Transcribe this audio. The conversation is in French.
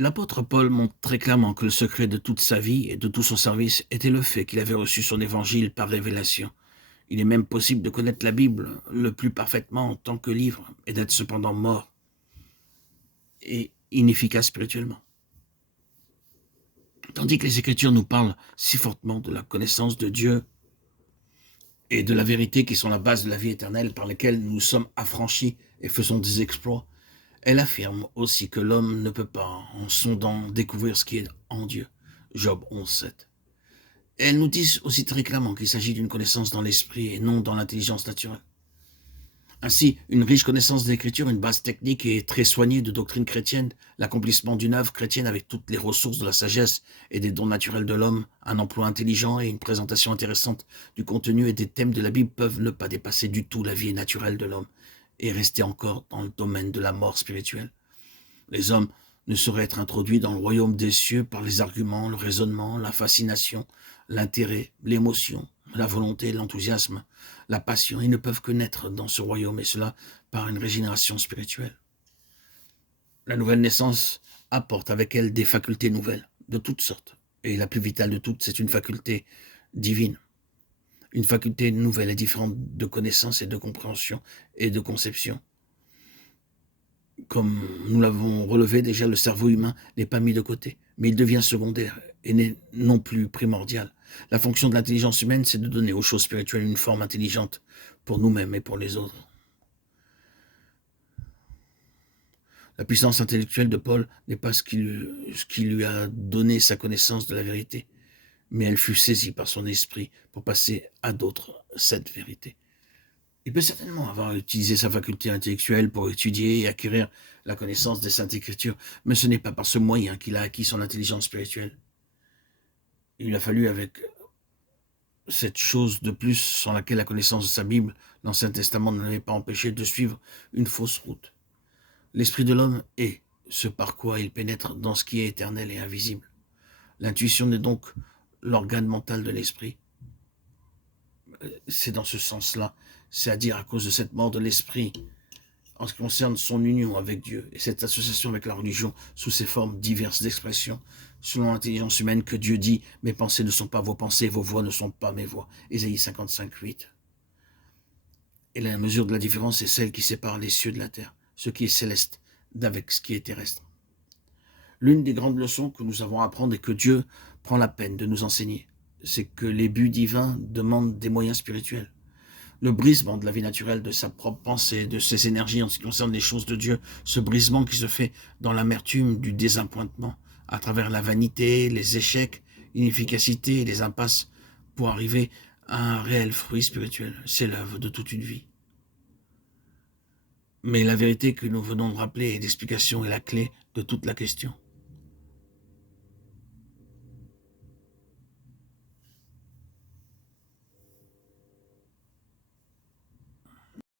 L'apôtre Paul montre très clairement que le secret de toute sa vie et de tout son service était le fait qu'il avait reçu son évangile par révélation. Il est même possible de connaître la Bible le plus parfaitement en tant que livre et d'être cependant mort et inefficace spirituellement. Tandis que les Écritures nous parlent si fortement de la connaissance de Dieu et de la vérité qui sont la base de la vie éternelle par lesquelles nous sommes affranchis et faisons des exploits, elle affirme aussi que l'homme ne peut pas, en sondant, découvrir ce qui est en Dieu. Job 11,7. Elle nous dit aussi très clairement qu'il s'agit d'une connaissance dans l'esprit et non dans l'intelligence naturelle. Ainsi, une riche connaissance de l'Écriture, une base technique et très soignée de doctrine chrétienne, l'accomplissement d'une œuvre chrétienne avec toutes les ressources de la sagesse et des dons naturels de l'homme, un emploi intelligent et une présentation intéressante du contenu et des thèmes de la Bible peuvent ne pas dépasser du tout la vie naturelle de l'homme et rester encore dans le domaine de la mort spirituelle. Les hommes ne sauraient être introduits dans le royaume des cieux par les arguments, le raisonnement, la fascination, l'intérêt, l'émotion, la volonté, l'enthousiasme, la passion. Ils ne peuvent que naître dans ce royaume, et cela par une régénération spirituelle. La nouvelle naissance apporte avec elle des facultés nouvelles, de toutes sortes. Et la plus vitale de toutes, c'est une faculté divine. Une faculté nouvelle et différente de connaissance et de compréhension et de conception. Comme nous l'avons relevé déjà, le cerveau humain n'est pas mis de côté, mais il devient secondaire et n'est non plus primordial. La fonction de l'intelligence humaine, c'est de donner aux choses spirituelles une forme intelligente pour nous-mêmes et pour les autres. La puissance intellectuelle de Paul n'est pas ce qui lui a donné sa connaissance de la vérité, mais elle fut saisie par son esprit pour passer à d'autres cette vérité. Il peut certainement avoir utilisé sa faculté intellectuelle pour étudier et acquérir la connaissance des Saintes Écritures, mais ce n'est pas par ce moyen qu'il a acquis son intelligence spirituelle. Il lui a fallu, avec cette chose de plus sans laquelle la connaissance de sa Bible, l'Ancien Testament ne l'avait pas empêché de suivre une fausse route. L'esprit de l'homme est ce par quoi il pénètre dans ce qui est éternel et invisible. L'intuition n'est donc l'organe mental de l'esprit. C'est dans ce sens-là, c'est-à-dire à cause de cette mort de l'esprit, en ce qui concerne son union avec Dieu et cette association avec la religion sous ses formes diverses d'expression, selon l'intelligence humaine que Dieu dit « Mes pensées ne sont pas vos pensées, vos voix ne sont pas mes voix ». Ésaïe 55,8. Et la mesure de la différence est celle qui sépare les cieux de la terre, ce qui est céleste d'avec ce qui est terrestre. L'une des grandes leçons que nous avons à apprendre et que Dieu prend la peine de nous enseigner, c'est que les buts divins demandent des moyens spirituels. Le brisement de la vie naturelle, de sa propre pensée, de ses énergies en ce qui concerne les choses de Dieu, ce brisement qui se fait dans l'amertume du désappointement, à travers la vanité, les échecs, l'inefficacité et les impasses, pour arriver à un réel fruit spirituel. C'est l'œuvre de toute une vie. Mais la vérité que nous venons de rappeler et l'explication est la clé de toute la question.